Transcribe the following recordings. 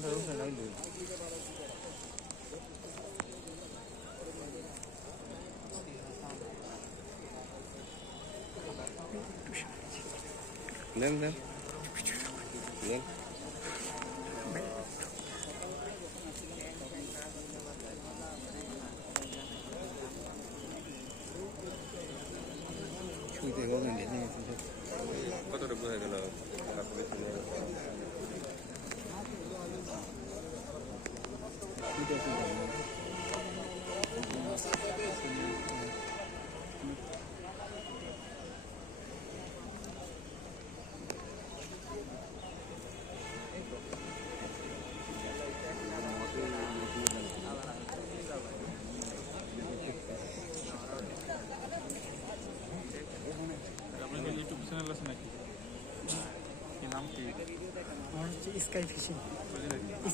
Lên lên lên chui tới con này đến đây có tôi được vừa cái là cái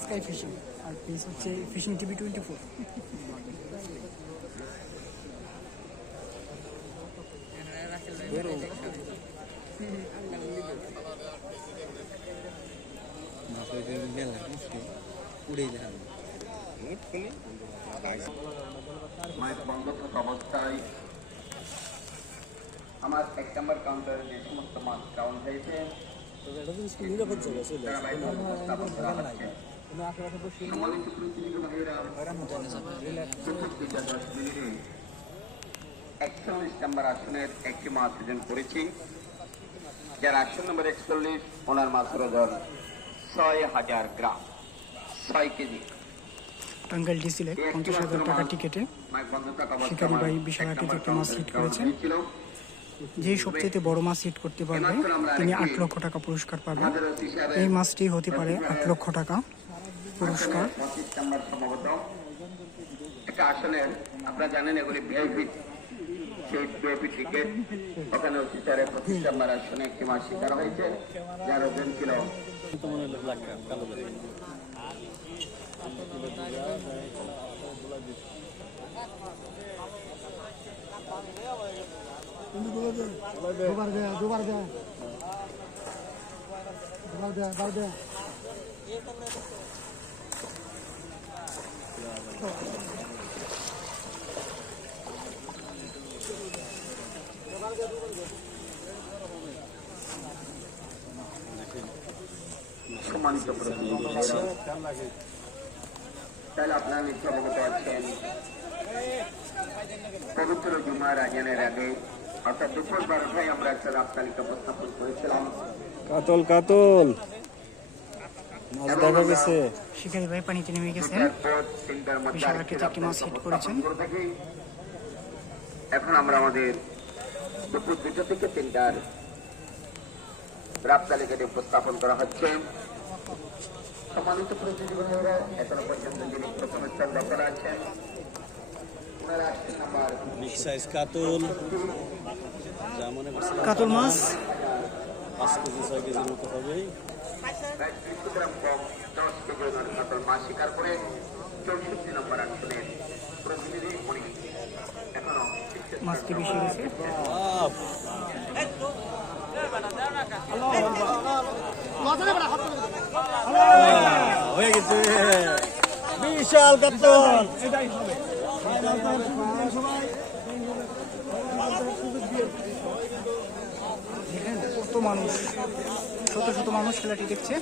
sky fishing আর page হচ্ছে fishing TV 24। অবস্থায় আমার 1 নম্বর কাউন্টারে যে সমস্ত মাছ কাউন্ট হয়েছে নম্বর আসনের একটি মাছ ওজন করেছি, যার আসন নম্বর 41, ওনার মাছের ওজন 6000 গ্রাম, 6 কেজি। টাঙ্গাইল ডিসিলেট 50,000 টাকা টিকেটে শিকারি ভাই বিশাল একটি মাছ হিট করেছেন। যে সবচেয়ে বড় মাছ হিট করতে পারবে তিনি 8 লক্ষ টাকা পুরস্কার পাবেন। এই মাছটি হতে পারে 8 লক্ষ টাকা পুরস্কার। এটা আসলে আপনারা জানেন এগুলি ভিআইপি টিকেট। ওখানে অফিসারে 25 নম্বর আসনে একটি মাছ শিকার হয়েছে, যার ওজন ছিল সম্মানিত প্রতিনিধি। তাহলে আপনারা নিশ্চয় অবগত আছেন, পবিত্র জুমার আজানের আগে অর্থাৎ দুপুর 12টায় আমরা একটা রাত তালিকা উপস্থাপন করেছিলাম। কাতল দেখা গেছে শিকারি ভাই পানিতে নেমে গেছেন, বিশাল একটি মাছ হিট করেছেন। এখন আমরা আমাদের দুপুর 2টা থেকে 3টার রাত তালিকাটি উপস্থাপন করা হচ্ছে। সম্মানিত প্রতিনিধিবৃন্দরা, এখনো পর্যন্ত যিনি প্রথম স্থান দখলে আছেন ওনারা আসছেন নাম্বার কাতল মাছ 5 কেজি 6 কেজির মতো হবে। 30 গ্রাম কম 10 কেজি ওজন কাতল মাছ শিকার করে 64 নম্বর আসনের প্রতিনিধি উনি এখনো মাছটি বেশি গেছে। হয়ে গেছে বিশাল কাতল। কত মানুষ, শত শত মানুষ খেলাটি দেখছে।